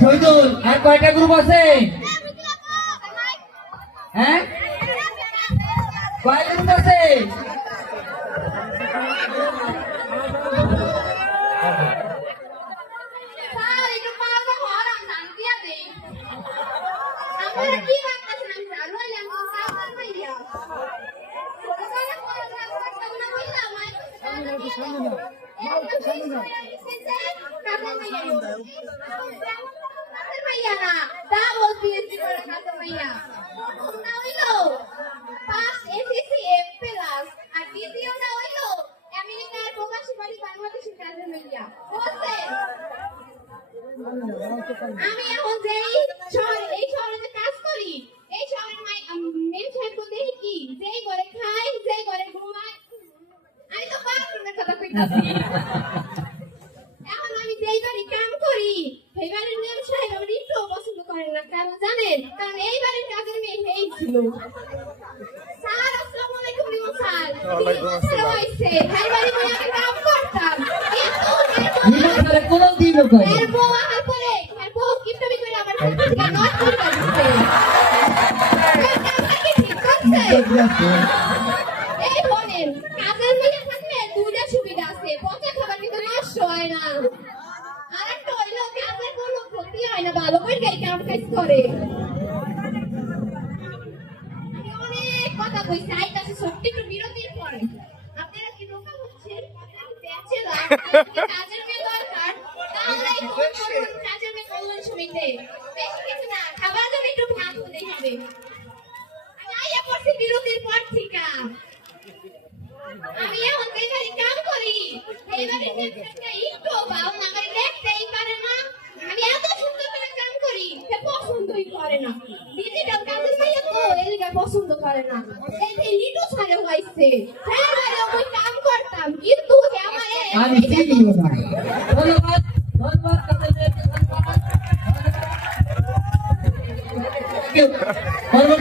শহীদুল আর কয়টা গ্রুপ আছে? হ্যাঁ? কয়টা গ্রুপ আছে? স্যার একটু আমি তা এখন যেই শহরে এই শহরে কাজ করি এই শহরের মাই মেন সাহেব দেখি কি যেই ঘরে খাই যেই ঘরে ঘুমাই আমি তো বাথরুমের কথা কইতাছি এখন আমি যেই বাড়ি কাম করি সেই বাড়ির মেম সাহেব আমার একটু পছন্দ করেন না কারণ জানেন কারণ এই বাড়ির কাজের মেয়ে এই ছিল স্যার আসসালামু আলাইকুম রিমন স্যার ওয়ালাইকুম আসসালাম হইছে সেই বাড়ি বলে আমি কাম করতাম কিন্তু নিমন করে কোনো দিন করে এর বউ আহার পরে এর বউ কিপটামি করে আমার হাতটা নষ্ট করে দিচ্ছে এর কাজটা কি ঠিক করছে? এই বলেন কাজের মেয়ে থাকলে দুইটা সুবিধা আছে। পচা খাবার কিন্তু নষ্ট হয় না। আর একটা হইল কাজের কোনো ক্ষতি হয় না ভালো করে কাম কাজ করে আমি অনেক কথা কইছি আইতাছে সত্যি একটু বিরতির পরে। আপনারা কি রোগা হচ্ছেন ব্যাচেলার কাজের মেয়ে দরকার? তাহলে ফোন করুন কাজের মেয়ে কল্যাণ সমিতিতে বেশি কিছু না, খাবার জন্য একটু ভাত হলেই হবে। আমি আইয়া পড়ছি বিরতির পর থেকে। আমি এখন বেকারি কাম করি। নেটটা একটু ভালো না করে দেখতেই পারে না আমি এত সুন্দর করে কাম করি সে পছন্দই করে না। ডিজিটাল কাজের মেয়ে তো এলিগা পছন্দ করে না। এই লিটু ছাড়ে হইছে হ্যাঁ আরে ওই কাম করতাম কিন্তু আমারে আমি চিনিও না। ধন্যবাদ ধন্যবাদ। ধন্যবাদ।